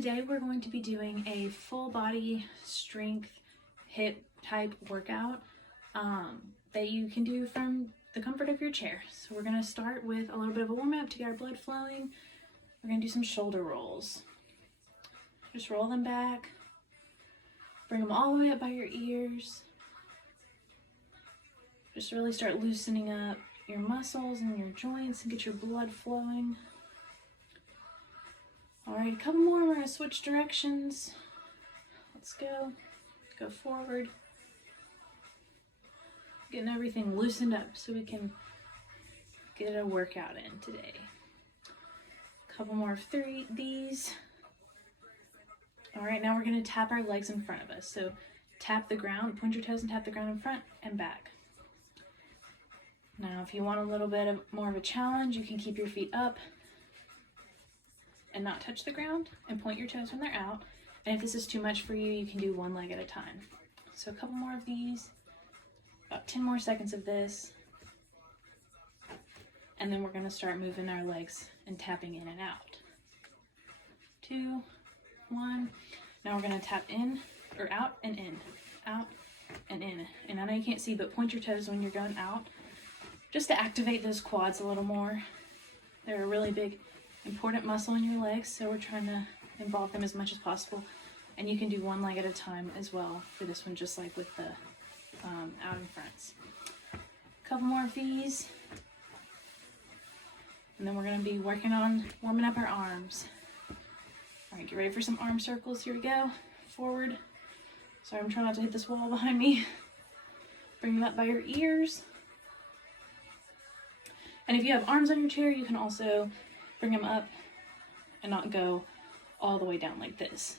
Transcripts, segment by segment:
Today we're going to be doing a full body strength hip type workout that you can do from the comfort of your chair. So we're going to start with a little bit of a warm up to get our blood flowing. We're going to do some shoulder rolls. Just roll them back. Bring them all the way up by your ears. Just really start loosening up your muscles and your joints and get your blood flowing. All right, a couple more. We're going to switch directions. Let's go. Go forward. Getting everything loosened up so we can get a workout in today. A couple more of these. All right, now we're going to tap our legs in front of us. So tap the ground, point your toes and tap the ground in front and back. Now, if you want a little bit more of a challenge, you can keep your feet up and not touch the ground and point your toes when they're out. And if this is too much for you, you can do one leg at a time. So a couple more of these, about 10 more seconds of this. And then we're gonna start moving our legs and tapping in and out. 2, 1. Now we're gonna tap in, or out and in, out and in. And I know you can't see, but point your toes when you're going out, just to activate those quads a little more. They're a really big, important muscle in your legs, so we're trying to involve them as much as possible. And you can do one leg at a time as well for this one, just like with the out in fronts. A couple more of these, and then we're going to be working on warming up our arms. All right, get ready for some arm circles. Here we go. Forward. Sorry, I'm trying not to hit this wall behind me. Bring them up by your ears. And if you have arms on your chair, you can also bring them up and not go all the way down like this.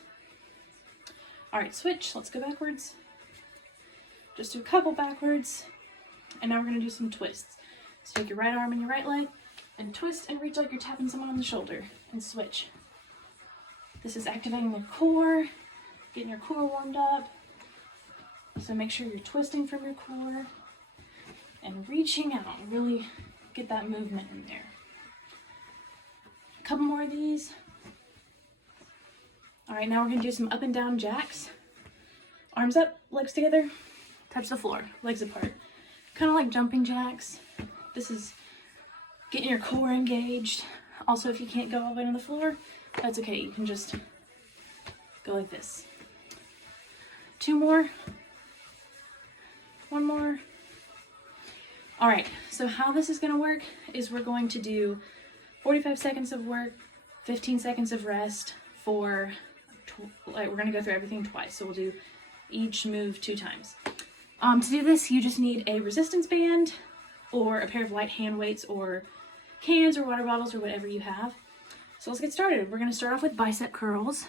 All right, switch. Let's go backwards. Just do a couple backwards. And now we're going to do some twists. So take your right arm and your right leg and twist and reach like you're tapping someone on the shoulder and switch. This is activating the core, getting your core warmed up. So make sure you're twisting from your core and reaching out and really get that movement in there. A couple more of these. All right, now we're gonna do some up and down jacks. Arms up, legs together, touch the floor, legs apart. Kind of like jumping jacks. This is getting your core engaged. Also, if you can't go all the way to the floor, that's okay. You can just go like this. 2 more. 1 more. All right, so how this is gonna work is we're going to do 45 seconds of work, 15 seconds of rest for, we're gonna go through everything twice. So we'll do each move 2 times. To do this, you just need a resistance band or a pair of light hand weights or cans or water bottles or whatever you have. So let's get started. We're gonna start off with bicep curls.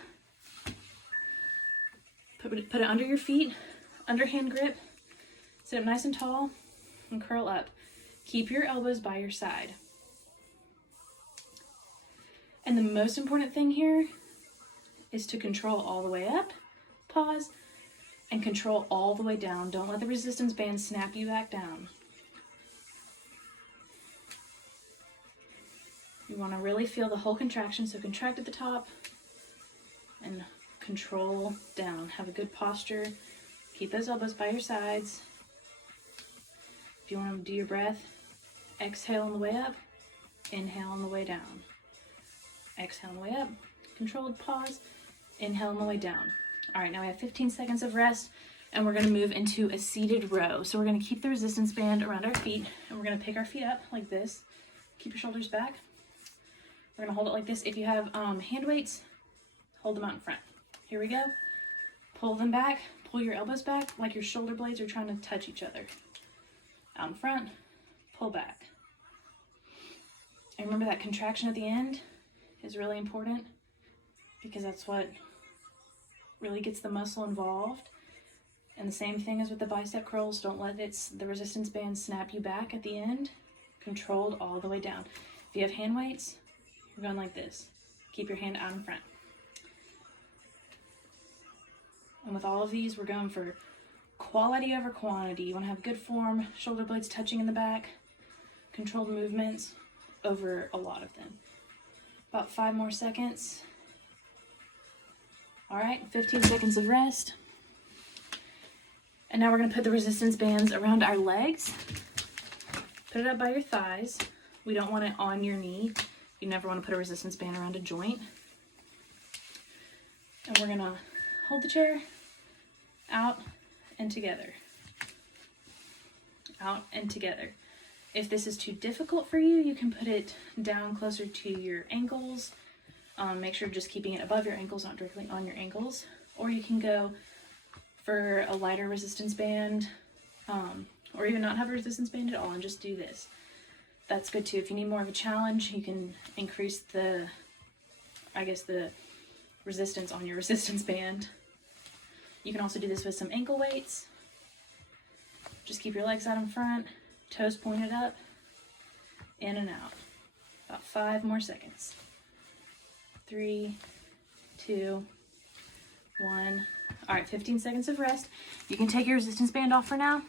Put it under your feet, under hand grip. Sit up nice and tall and curl up. Keep your elbows by your side. And the most important thing here is to control all the way up, pause, and control all the way down. Don't let the resistance band snap you back down. You want to really feel the whole contraction, so contract at the top and control down. Have a good posture. Keep those elbows by your sides. If you want to do your breath, exhale on the way up, inhale on the way down. Exhale on the way up, controlled pause, inhale on the way down. All right, now we have 15 seconds of rest, and we're gonna move into a seated row. So we're gonna keep the resistance band around our feet, and we're gonna pick our feet up like this. Keep your shoulders back. We're gonna hold it like this. If you have hand weights, hold them out in front. Here we go. Pull them back, pull your elbows back like your shoulder blades are trying to touch each other. Out in front, pull back. And remember that contraction at the end is really important because that's what really gets the muscle involved. And the same thing as with the bicep curls, don't let the resistance band snap you back at the end. Controlled all the way down. If you have hand weights, you're going like this. Keep your hand out in front. And with all of these, we're going for quality over quantity. You want to have good form, shoulder blades touching in the back, controlled movements over a lot of them. About 5 more seconds. All right, 15 seconds of rest. And now we're gonna put the resistance bands around our legs. Put it up by your thighs. We don't want it on your knee. You never want to put a resistance band around a joint. And we're gonna hold the chair out and together. Out and together. If this is too difficult for you, you can put it down closer to your ankles. Make sure just keeping it above your ankles, not directly on your ankles. Or you can go for a lighter resistance band, or even not have a resistance band at all and just do this. That's good too. If you need more of a challenge, you can increase the resistance on your resistance band. You can also do this with some ankle weights. Just keep your legs out in front, toes pointed up, in and out. About 5 more seconds. 3, 2, 1. All right, 15 seconds of rest. You can take your resistance band off for now.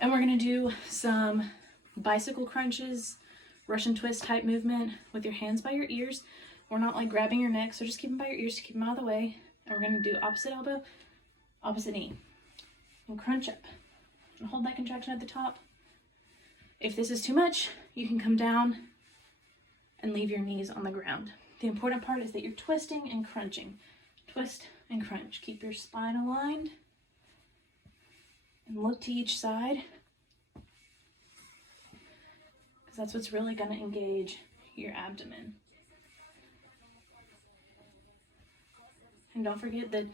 And we're gonna do some bicycle crunches, Russian twist type movement with your hands by your ears. We're not like grabbing your neck, so just keep them by your ears to keep them out of the way. And we're gonna do opposite elbow, opposite knee. And crunch up. And hold that contraction at the top. If this is too much, you can come down and leave your knees on the ground. The important part is that you're twisting and crunching. Twist and crunch. Keep your spine aligned. And look to each side. Because that's what's really going to engage your abdomen. And don't forget that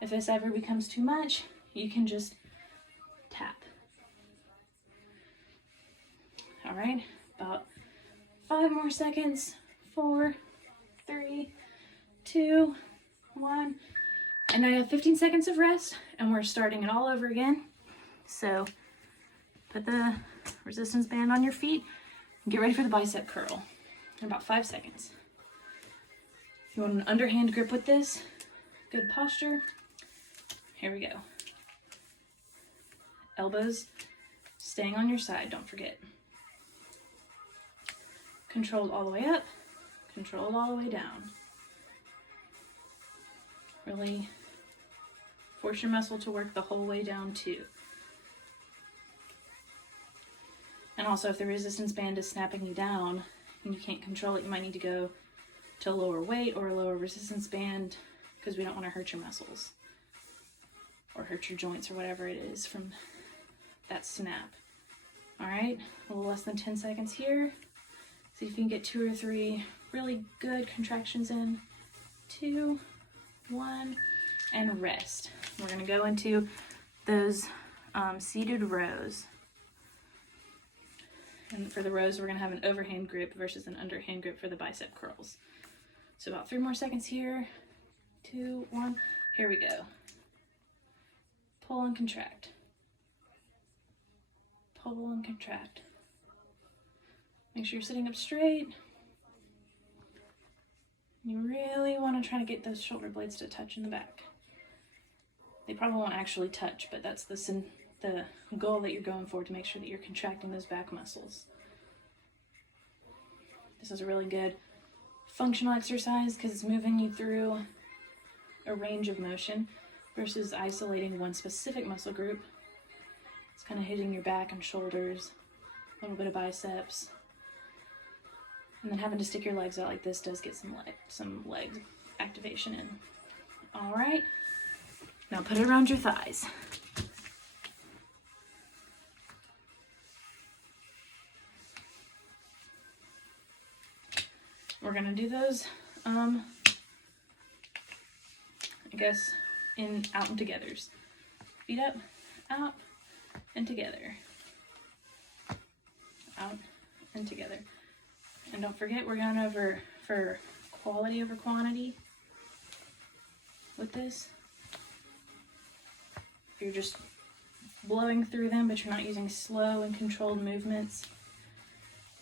if this ever becomes too much, you can just tap. All right, about 5 more seconds. 4, 3, 2, 1. And I have 15 seconds of rest, and we're starting it all over again. So put the resistance band on your feet and get ready for the bicep curl in about 5 seconds. If you want an underhand grip with this, good posture. Here we go. Elbows staying on your side, don't forget. Controlled all the way up, controlled all the way down. Really force your muscle to work the whole way down too. And also if the resistance band is snapping you down and you can't control it, you might need to go to a lower weight or a lower resistance band because we don't want to hurt your muscles or hurt your joints or whatever it is from that snap. All right, a little less than 10 seconds here. See if you can get 2 or 3 really good contractions in. 2, 1, and rest. We're gonna go into those seated rows. And for the rows, we're gonna have an overhand grip versus an underhand grip for the bicep curls. So about 3 more seconds here. 2, 1, here we go. Pull and contract. Pull and contract. Make sure you're sitting up straight. You really want to try to get those shoulder blades to touch in the back. They probably won't actually touch, but that's the goal that you're going for, to make sure that you're contracting those back muscles. This is a really good functional exercise because it's moving you through a range of motion versus isolating one specific muscle group. It's kind of hitting your back and shoulders, a little bit of biceps. And then having to stick your legs out like this does get some leg activation in. All right, now put it around your thighs. We're gonna do those, I guess, in out and togethers. Feet up, out, and together. Out and together. And don't forget, we're going over for quality over quantity with this. If you're just blowing through them, but you're not using slow and controlled movements,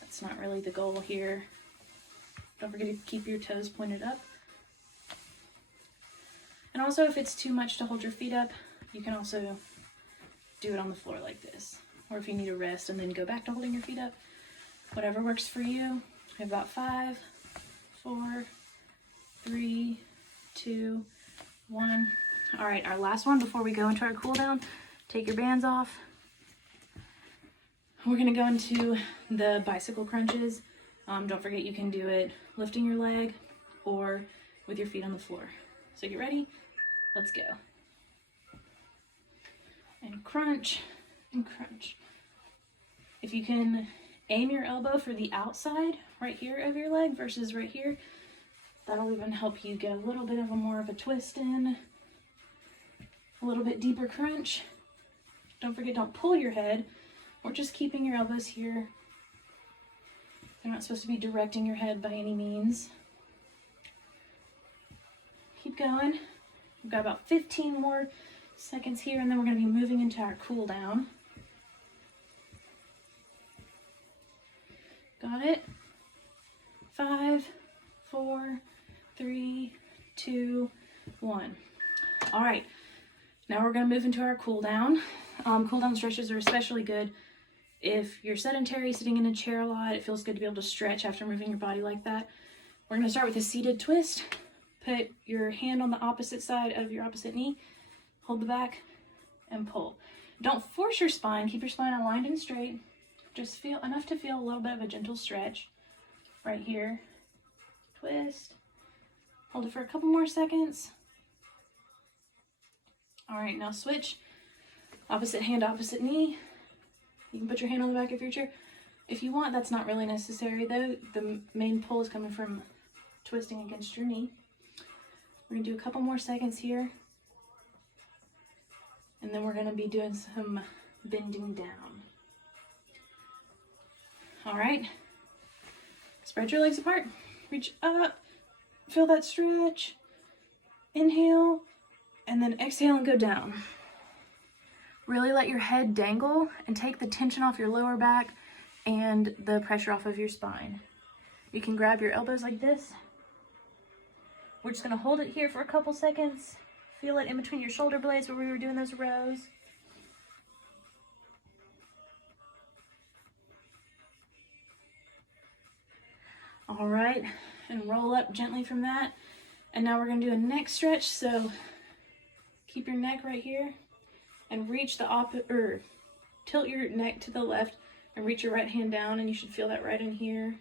that's not really the goal here. Don't forget to keep your toes pointed up. And also, if it's too much to hold your feet up, you can also do it on the floor like this. Or if you need to rest and then go back to holding your feet up, whatever works for you. We have about 5, 4, 3, 2, 1. All right, our last one before we go into our cool down. Take your bands off. We're gonna go into the bicycle crunches. Don't forget you can do it lifting your leg or with your feet on the floor. So get ready, let's go. And crunch, and crunch. If you can aim your elbow for the outside right here of your leg versus right here, that'll even help you get a little bit of a more of a twist in, a little bit deeper crunch. Don't forget, don't pull your head. We're just keeping your elbows here. They're not supposed to be directing your head by any means. Keep going. We've got about 15 more seconds here, and then we're going to be moving into our cool down. Got it? 5, 4, 3, 2, 1. All right, now we're going to move into our cool down. Cool down stretches are especially good if you're sedentary, sitting in a chair a lot. It feels good to be able to stretch after moving your body like that. We're going to start with a seated twist. Put your hand on the opposite side of your opposite knee, hold the back, and pull. Don't force your spine. Keep your spine aligned and straight. Just feel enough to feel a little bit of a gentle stretch right here. Twist. Hold it for a couple more seconds. All right, now switch. Opposite hand, opposite knee. You can put your hand on the back of your chair. If you want, that's not really necessary though. The main pull is coming from twisting against your knee. We're gonna do a couple more seconds here. And then we're gonna be doing some bending down. All right. Spread your legs apart. Reach up. Feel that stretch. Inhale. And then exhale and go down. Really let your head dangle and take the tension off your lower back and the pressure off of your spine. You can grab your elbows like this. We're just gonna hold it here for a couple seconds. Feel it in between your shoulder blades where we were doing those rows. All right, and roll up gently from that. And now we're gonna do a neck stretch. So keep your neck right here and reach the tilt your neck to the left and reach your right hand down, and you should feel that right in here.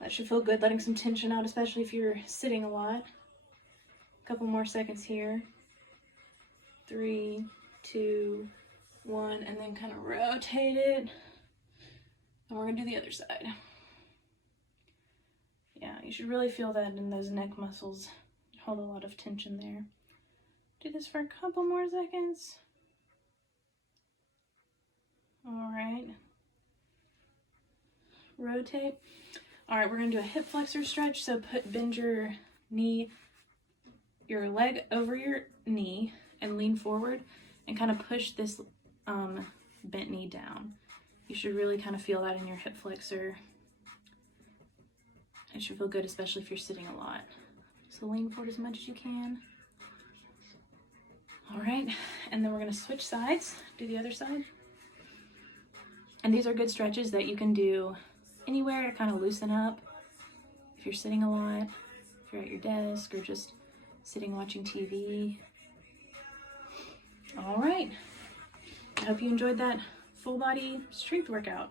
That should feel good, letting some tension out, especially if you're sitting a lot. A couple more seconds here. 3, 2, 1, and then kind of rotate it. And we're gonna do the other side. Yeah, you should really feel that in those neck muscles. Hold a lot of tension there. Do this for a couple more seconds. All right. Rotate. All right, we're gonna do a hip flexor stretch. So bend your knee, your leg over your knee and lean forward and kind of push this bent knee down. You should really kind of feel that in your hip flexor. It should feel good, especially if you're sitting a lot. So lean forward as much as you can. All right, and then we're gonna switch sides, do the other side. And these are good stretches that you can do anywhere to kind of loosen up. If you're sitting a lot, if you're at your desk or just sitting watching TV. All right, I hope you enjoyed that full body strength workout.